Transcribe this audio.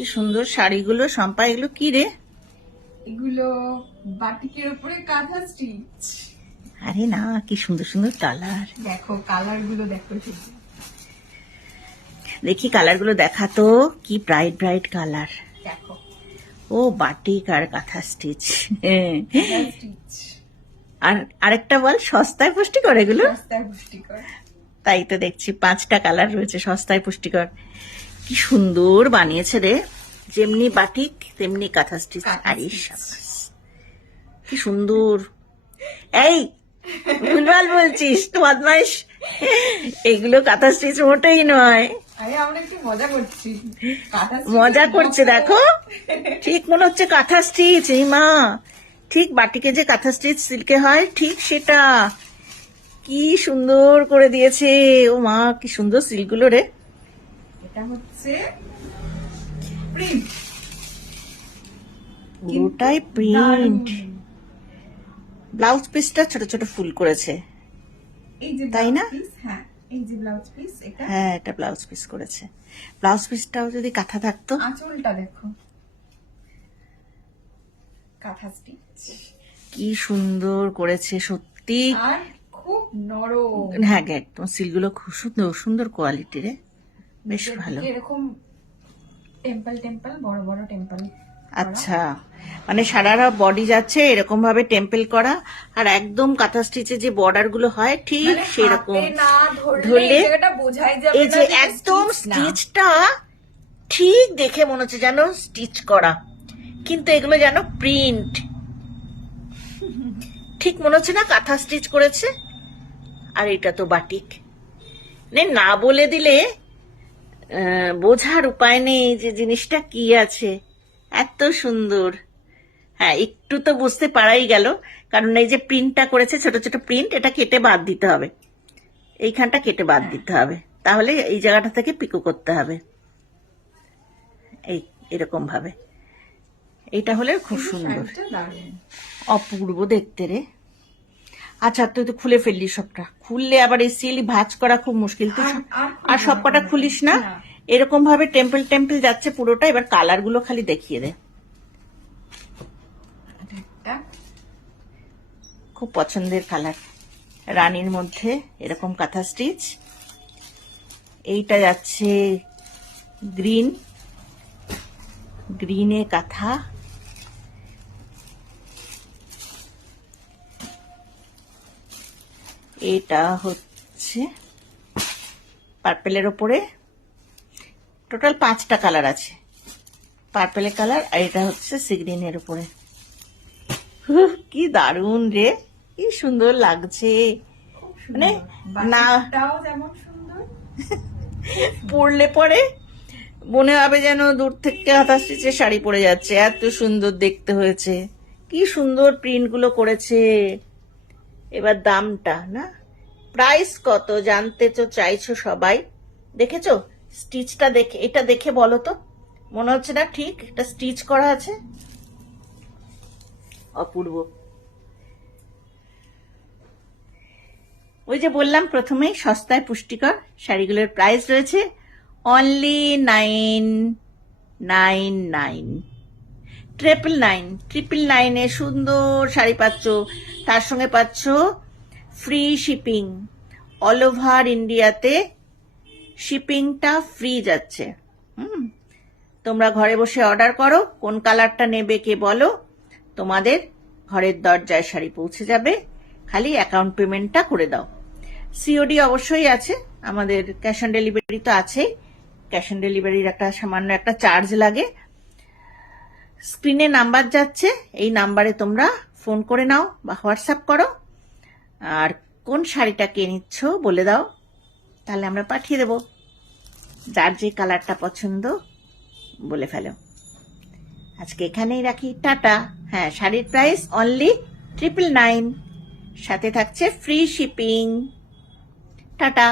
কি সুন্দর শাড়িগুলো। শম্পা, এগুলো কি রে? এগুলো বাটিকের উপরে কাঁথা স্টিচ। আরে না, কি সুন্দর সুন্দর কালার। দেখো কালার গুলো দেখো শুধু। দেখি কালার গুলো দেখাতো, কি ব্রাইট ব্রাইট কালার। দেখো ও বাটিক আর কাঁথা স্টিচ। কাঁথা স্টিচ আর আরেকটা বল, সস্তায় পুষ্টিকর এগুলো। সস্তায় পুষ্টিকর। তাই তো দেখছি 5টা কালার রয়েছে, সস্তায় পুষ্টিকর। কি সুন্দর বানিয়েছে রে, যেমনি বাটিক তেমনি কাঁথা স্টিচ। কাঁথা আরে স্টিচ। সাবাস, কি সুন্দর। এই ভুলভাল বলছিস তো, বদমাইশ। এগুলো কাঁথা স্টিচ মোটেই নয়। আরে আমরা একটু মজা করছি। কাঁথা স্টিচ মজা করছে দেখো, ঠিক মনে হচ্ছে কাঁথা স্টিচ। এই মা, ঠিক বাটিকে যে কাঁথা স্টিচ সিল্কে হয়, ঠিক সেটা। কি সুন্দর করে দিয়েছে। ও মা, কি সুন্দর সিল্কগুলো রে। এটা হচ্ছে প্রিন্ট, পুরোটাই প্রিন্ট। ব্লাউজ পিসটা ছোট ছোট ফুল করেছে, এই যে তাই না? ব্লাউজ পিস, হ্যাঁ এই যে ব্লাউজ পিস, এটা হ্যাঁ এটা ব্লাউজ পিস করেছে। ব্লাউজ পিসটাও যদি কাঁথা থাকতো। আঁচলটা দেখো কাঁথা স্টিচ। কি সুন্দর করেছে সত্যি। আর খুব নরম। হ্যাঁ গে, একদম সিলগুলো খুব সুন্দর সুন্দর কোয়ালিটির, বেশ ভালো। এরকম টেম্পল টেম্পল, বড় বড় টেম্পল। আচ্ছা, মানে সারা বডি যাচ্ছে এরকম ভাবে টেম্পল করা, আর একদম কাঁথা স্টিচে যে বর্ডার গুলো হয় ঠিক মানে সেরকম হাতে না ধরলে ধরলে এই জায়গাটা বোঝাই যাবে এই না যে এটা একদম stitch না। স্টিচটা ঠিক দেখে মনে হচ্ছে যেন স্টিচ করা, কিন্তু এগুলো যেন প্রিন্ট। ঠিক মনে হচ্ছে না কাঁথা স্টিচ করেছে। আর এটা তো বাটিক। না বলে দিলে বোঝার উপায় নেই যে জিনিসটা কি আছে। এত সুন্দর। হ্যাঁ, একটু তো বুঝতে পারাই গেল, কারণ এই যে প্রিন্টটা করেছে ছোট ছোট প্রিন্ট, এটা কেটে বাদ দিতে হবে। এইখানটা কেটে বাদ দিতে হবে, তাহলে এই জায়গাটা থেকে পিকো করতে হবে। এই এরকম ভাবে এইটা হলে খুব সুন্দর, শাড়িটা দারুণ। অপূর্ব দেখতে রে। আচ্ছা, তুই তো খুলে ফেললি সবটা। খুললে আবার এই সিল ভাঁজ করা খুব মুশকিল। তুই আর সব কটা খুলিস না। এরকম ভাবে টেম্পল টেম্পল যাচ্ছে পুরোটা। এবার কালার গুলো খালি দেখিয়ে দে। একটা খুব পছন্দের কালার, রানীর মধ্যে এরকম কাঁথা স্টিচ। এইটা যাচ্ছে গ্রিন, গ্রিনে কাঁথা। এটা হচ্ছে পার্পেলের ওপরে। টোটাল 5টা কালার আছে, পার্পেলের কালার। আর এটা হচ্ছে সি গ্রিনের উপরে। কি দারুণ রে, কি সুন্দর লাগছে। মানে না বাটিকটাও যেমন সুন্দর, পরলে পরে মনে হবে যেন দূর থেকে কাঁথা স্টিচের শাড়ি পরে যাচ্ছে, এত সুন্দর দেখতে হয়েছে। কি সুন্দর প্রিন্ট গুলো করেছে। এবার দামটা না, প্রাইস কত জানতে তো চাইছো সবাই। দেখেছো স্টিচটা? দেখে এটা দেখে বলো তো, মনে হচ্ছে না ঠিক একটা স্টিচ করা আছে? অপূর্ব। ওই যে বললাম প্রথমেই, সস্তায় পুষ্টিকর। শাড়িগুলোর প্রাইস রয়েছে অনলি 999। 999 সুন্দর শাড়ি পাচ্ছ। তার সঙ্গে পাচ্ছ ফ্রি শিপিং। অল ওভার ইন্ডিয়াতে শিপিংটা ফ্রি যাচ্ছে। তোমরা ঘরে বসে অর্ডার করো, কোন কালারটা নেবে কে বলো, তোমাদের ঘরের দরজায় শাড়ি পৌঁছে যাবে। খালি অ্যাকাউন্ট পেমেন্টটা করে দাও। সিওডি অবশ্যই আছে, আমাদের ক্যাশ অন ডেলিভারি তো আছেই। ক্যাশ অন ডেলিভারির একটা সামান্য একটা চার্জ লাগে। স্ক্রিনে নাম্বার যাচ্ছে, এই নাম্বারে তোমরা ফোন করে নাও বা হোয়াটসঅ্যাপ করো, আর কোন শাড়িটা কে নিচ্ছ বলে দাও, তাহলে আমরা পাঠিয়ে দেব। যার যে কালারটা পছন্দ বলে ফেলো। আজকে এখানেই রাখি, টাটা। হ্যাঁ, শাড়ির প্রাইস অনলি 999, সাথে থাকছে ফ্রি শিপিং। টাটা।